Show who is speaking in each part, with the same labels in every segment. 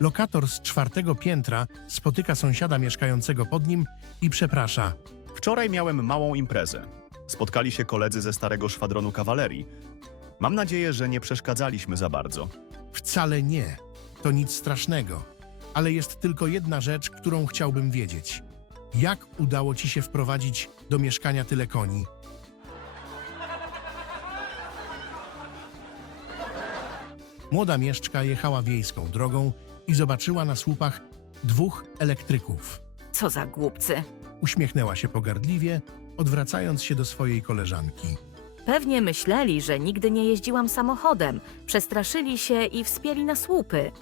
Speaker 1: Lokator z czwartego piętra spotyka sąsiada mieszkającego pod nim i przeprasza.
Speaker 2: Wczoraj miałem małą imprezę. Spotkali się koledzy ze starego szwadronu kawalerii. Mam nadzieję, że nie przeszkadzaliśmy za bardzo.
Speaker 1: Wcale nie. To nic strasznego. Ale jest tylko jedna rzecz, którą chciałbym wiedzieć. Jak udało ci się wprowadzić do mieszkania tyle koni? Młoda mieszczka jechała wiejską drogą i zobaczyła na słupach dwóch elektryków.
Speaker 3: Co za głupcy.
Speaker 1: Uśmiechnęła się pogardliwie, odwracając się do swojej koleżanki.
Speaker 3: Pewnie myśleli, że nigdy nie jeździłam samochodem. Przestraszyli się i wspięli na słupy.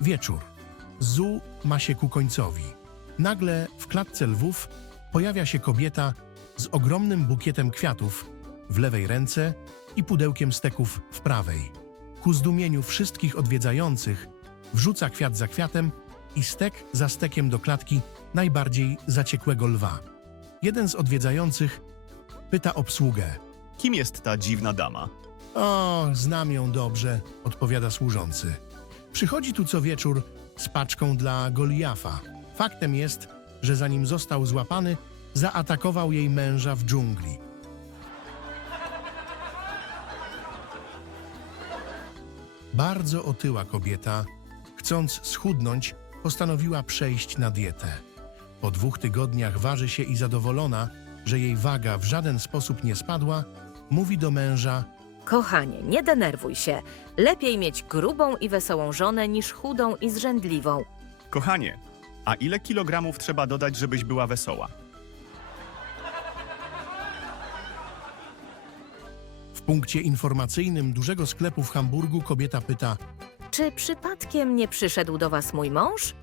Speaker 1: Wieczór. Zu ma się ku końcowi. Nagle w klatce lwów pojawia się kobieta z ogromnym bukietem kwiatów w lewej ręce i pudełkiem steków w prawej. Ku zdumieniu wszystkich odwiedzających wrzuca kwiat za kwiatem i stek za stekiem do klatki najbardziej zaciekłego lwa. Jeden z odwiedzających pyta obsługę.
Speaker 2: Kim jest ta dziwna dama?
Speaker 1: O, znam ją dobrze, odpowiada służący. Przychodzi tu co wieczór z paczką dla Goliafa. Faktem jest, że zanim został złapany, zaatakował jej męża w dżungli. Bardzo otyła kobieta, chcąc schudnąć, postanowiła przejść na dietę. Po dwóch tygodniach waży się i zadowolona, że jej waga w żaden sposób nie spadła, mówi do męża –
Speaker 3: Kochanie, nie denerwuj się. Lepiej mieć grubą i wesołą żonę niż chudą i zrzędliwą.
Speaker 2: Kochanie, a ile kilogramów trzeba dodać, żebyś była wesoła?
Speaker 1: Punkcie informacyjnym dużego sklepu w Hamburgu kobieta pyta:
Speaker 3: Czy przypadkiem nie przyszedł do was mój mąż?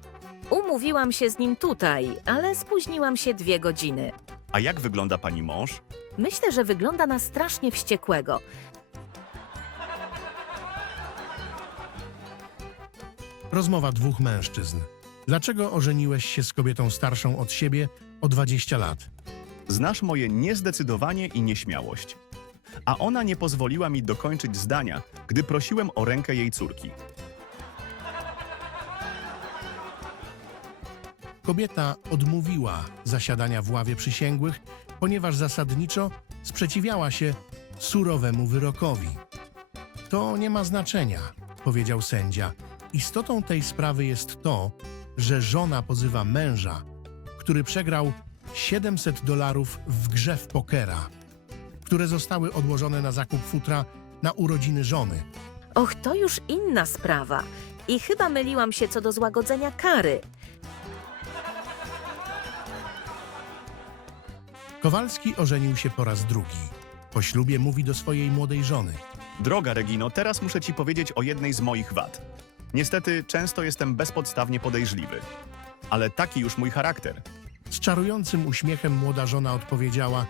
Speaker 3: Umówiłam się z nim tutaj, ale spóźniłam się dwie godziny.
Speaker 2: A jak wygląda pani mąż?
Speaker 3: Myślę, że wygląda na strasznie wściekłego.
Speaker 1: Rozmowa dwóch mężczyzn. Dlaczego ożeniłeś się z kobietą starszą od siebie o 20 lat?
Speaker 2: Znasz moje niezdecydowanie i nieśmiałość. A ona nie pozwoliła mi dokończyć zdania, gdy prosiłem o rękę jej córki.
Speaker 1: Kobieta odmówiła zasiadania w ławie przysięgłych, ponieważ zasadniczo sprzeciwiała się surowemu wyrokowi. To nie ma znaczenia, powiedział sędzia. Istotą tej sprawy jest to, że żona pozywa męża, który przegrał 700 dolarów w grze w pokera, które zostały odłożone na zakup futra na urodziny żony.
Speaker 3: Och, to już inna sprawa. I chyba myliłam się co do złagodzenia kary.
Speaker 1: Kowalski ożenił się po raz drugi. Po ślubie mówi do swojej młodej żony.
Speaker 2: Droga Regino, teraz muszę ci powiedzieć o jednej z moich wad. Niestety, często jestem bezpodstawnie podejrzliwy. Ale taki już mój charakter.
Speaker 1: Z czarującym uśmiechem młoda żona odpowiedziała: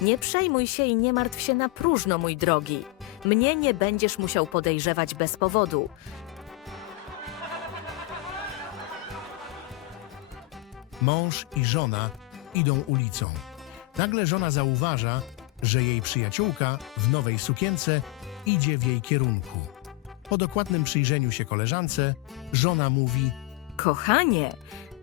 Speaker 3: Nie przejmuj się i nie martw się na próżno, mój drogi. Mnie nie będziesz musiał podejrzewać bez powodu.
Speaker 1: Mąż i żona idą ulicą. Nagle żona zauważa, że jej przyjaciółka w nowej sukience idzie w jej kierunku. Po dokładnym przyjrzeniu się koleżance, żona mówi:
Speaker 3: Kochanie,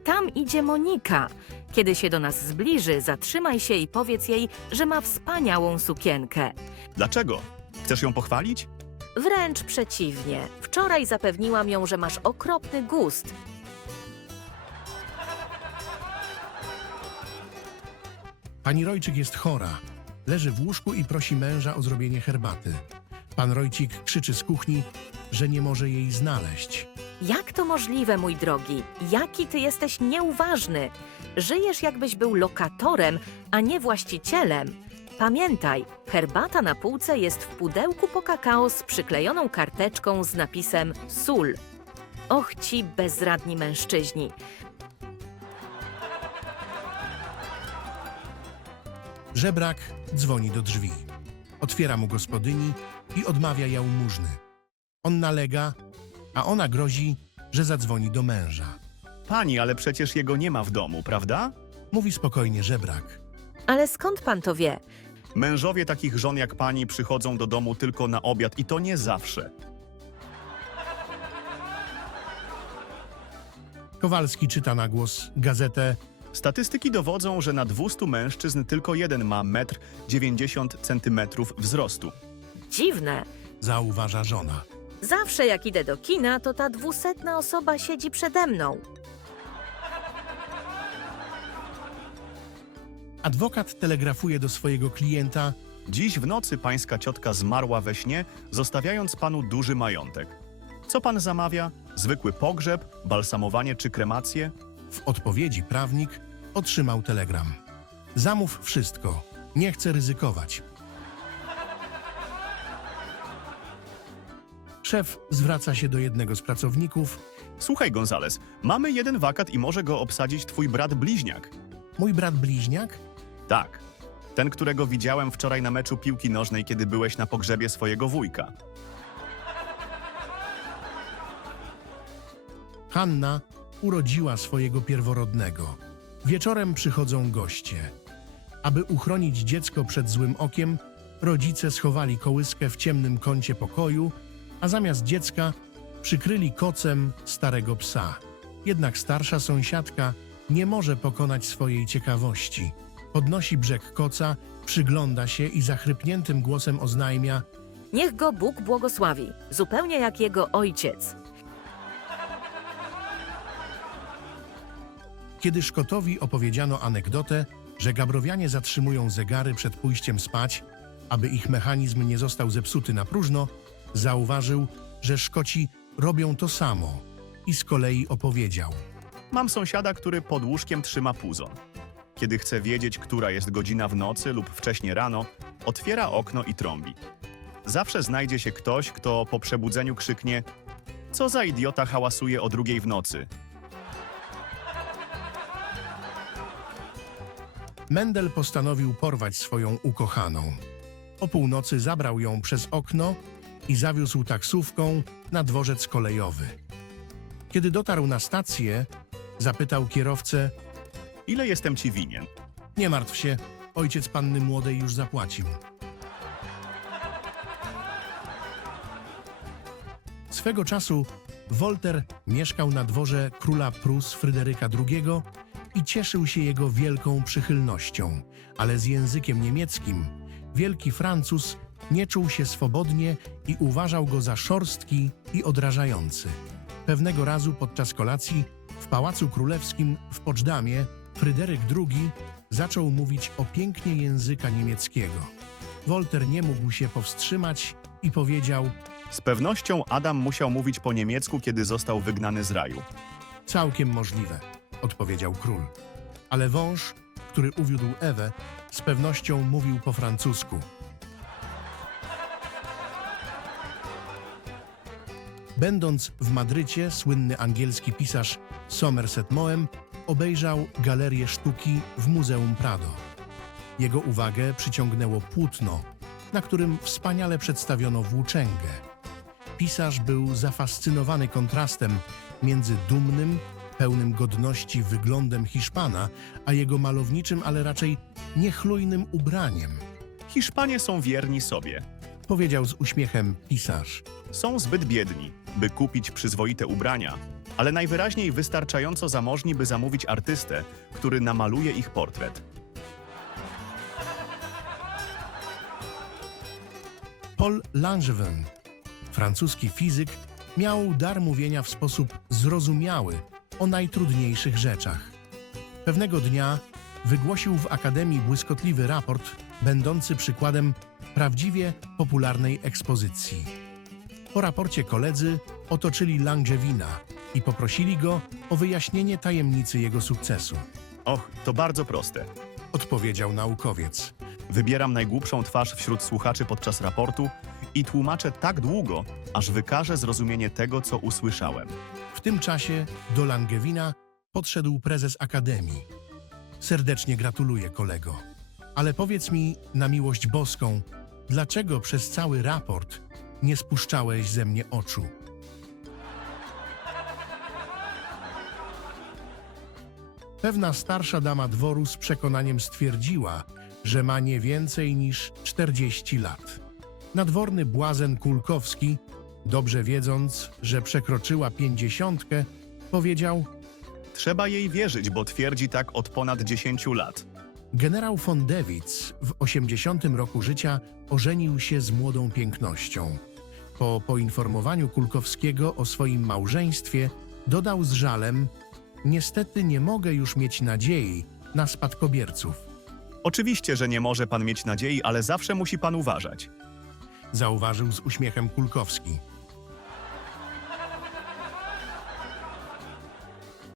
Speaker 3: tam idzie Monika. Kiedy się do nas zbliży, zatrzymaj się i powiedz jej, że ma wspaniałą sukienkę.
Speaker 2: Dlaczego? Chcesz ją pochwalić?
Speaker 3: Wręcz przeciwnie. Wczoraj zapewniłam ją, że masz okropny gust.
Speaker 1: Pani Rojczyk jest chora. Leży w łóżku i prosi męża o zrobienie herbaty. Pan Rojcik krzyczy z kuchni, że nie może jej znaleźć.
Speaker 3: Jak to możliwe, mój drogi? Jaki ty jesteś nieuważny? Żyjesz jakbyś był lokatorem, a nie właścicielem. Pamiętaj, herbata na półce jest w pudełku po kakao z przyklejoną karteczką z napisem sól. Och ci bezradni mężczyźni.
Speaker 1: Żebrak dzwoni do drzwi. Otwiera mu gospodyni i odmawia jałmużny. On nalega, a ona grozi, że zadzwoni do męża.
Speaker 2: Pani, ale przecież jego nie ma w domu, prawda?
Speaker 1: Mówi spokojnie żebrak.
Speaker 3: Ale skąd pan to wie?
Speaker 2: Mężowie takich żon jak pani przychodzą do domu tylko na obiad i to nie zawsze.
Speaker 1: Kowalski czyta na głos gazetę
Speaker 2: Statystyki dowodzą, że na 200 mężczyzn tylko jeden ma 1,90 m wzrostu.
Speaker 3: Dziwne.
Speaker 1: Zauważa żona.
Speaker 3: Zawsze jak idę do kina, to ta dwusetna osoba siedzi przede mną.
Speaker 1: Adwokat telegrafuje do swojego klienta,
Speaker 2: Dziś w nocy pańska ciotka zmarła we śnie, zostawiając panu duży majątek. Co pan zamawia? Zwykły pogrzeb, balsamowanie czy kremację?
Speaker 1: w odpowiedzi prawnik otrzymał telegram. Zamów wszystko, nie chcę ryzykować. Szef zwraca się do jednego z pracowników.
Speaker 2: Słuchaj, Gonzales, mamy jeden wakat i może go obsadzić twój brat bliźniak.
Speaker 1: Mój brat bliźniak?
Speaker 2: Tak. Ten, którego widziałem wczoraj na meczu piłki nożnej, kiedy byłeś na pogrzebie swojego wujka.
Speaker 1: Hanna urodziła swojego pierworodnego. Wieczorem przychodzą goście. Aby uchronić dziecko przed złym okiem, rodzice schowali kołyskę w ciemnym kącie pokoju, a zamiast dziecka przykryli kocem starego psa. Jednak starsza sąsiadka nie może pokonać swojej ciekawości. Podnosi brzeg koca, przygląda się i zachrypniętym głosem oznajmia:
Speaker 3: Niech go Bóg błogosławi, zupełnie jak jego ojciec.
Speaker 1: Kiedy Szkotowi opowiedziano anegdotę, że Gabrowianie zatrzymują zegary przed pójściem spać, aby ich mechanizm nie został zepsuty na próżno, zauważył, że Szkoci robią to samo i z kolei opowiedział.
Speaker 2: Mam sąsiada, który pod łóżkiem trzyma puzon. Kiedy chce wiedzieć, która jest godzina w nocy lub wcześnie rano, otwiera okno i trąbi. Zawsze znajdzie się ktoś, kto po przebudzeniu krzyknie: Co za idiota hałasuje o drugiej w nocy?
Speaker 1: Mendel postanowił porwać swoją ukochaną. O północy zabrał ją przez okno i zawiózł taksówką na dworzec kolejowy. Kiedy dotarł na stację, zapytał kierowcę:
Speaker 2: Ile jestem ci winien?
Speaker 1: Nie martw się, ojciec panny młodej już zapłacił. Swego czasu Wolter mieszkał na dworze króla Prus Fryderyka II i cieszył się jego wielką przychylnością, ale z językiem niemieckim wielki Francuz nie czuł się swobodnie i uważał go za szorstki i odrażający. Pewnego razu podczas kolacji w Pałacu Królewskim w Poczdamie Fryderyk II zaczął mówić o pięknie języka niemieckiego. Wolter nie mógł się powstrzymać i powiedział:
Speaker 2: Z pewnością Adam musiał mówić po niemiecku, kiedy został wygnany z raju.
Speaker 1: Całkiem możliwe, odpowiedział król. Ale wąż, który uwiódł Ewę, z pewnością mówił po francusku. Będąc w Madrycie, słynny angielski pisarz Somerset Maugham obejrzał galerię sztuki w Muzeum Prado. Jego uwagę przyciągnęło płótno, na którym wspaniale przedstawiono włóczęgę. Pisarz był zafascynowany kontrastem między dumnym, pełnym godności wyglądem Hiszpana, a jego malowniczym, ale raczej niechlujnym ubraniem.
Speaker 2: Hiszpanie są wierni sobie.
Speaker 1: Powiedział z uśmiechem pisarz.
Speaker 2: Są zbyt biedni, by kupić przyzwoite ubrania, ale najwyraźniej wystarczająco zamożni, by zamówić artystę, który namaluje ich portret.
Speaker 1: Paul Langevin, francuski fizyk, miał dar mówienia w sposób zrozumiały o najtrudniejszych rzeczach. Pewnego dnia wygłosił w Akademii błyskotliwy raport, będący przykładem prawdziwie popularnej ekspozycji. Po raporcie koledzy otoczyli Langevina i poprosili go o wyjaśnienie tajemnicy jego sukcesu.
Speaker 2: Och, to bardzo proste.
Speaker 1: Odpowiedział naukowiec.
Speaker 2: Wybieram najgłupszą twarz wśród słuchaczy podczas raportu i tłumaczę tak długo, aż wykażę zrozumienie tego, co usłyszałem.
Speaker 1: W tym czasie do Langewina podszedł prezes Akademii. Serdecznie gratuluję, kolego. Ale powiedz mi na miłość boską, dlaczego przez cały raport nie spuszczałeś ze mnie oczu? Pewna starsza dama dworu z przekonaniem stwierdziła, że ma nie więcej niż 40 lat. Nadworny błazen Kulkowski, dobrze wiedząc, że przekroczyła pięćdziesiątkę, powiedział:
Speaker 2: Trzeba jej wierzyć, bo twierdzi tak od ponad 10 lat.
Speaker 1: Generał von Dewitz w 80 roku życia ożenił się z młodą pięknością. Po poinformowaniu Kulkowskiego o swoim małżeństwie, dodał z żalem: Niestety nie mogę już mieć nadziei na spadkobierców.
Speaker 2: Oczywiście, że nie może pan mieć nadziei, ale zawsze musi pan uważać.
Speaker 1: Zauważył z uśmiechem Kulkowski.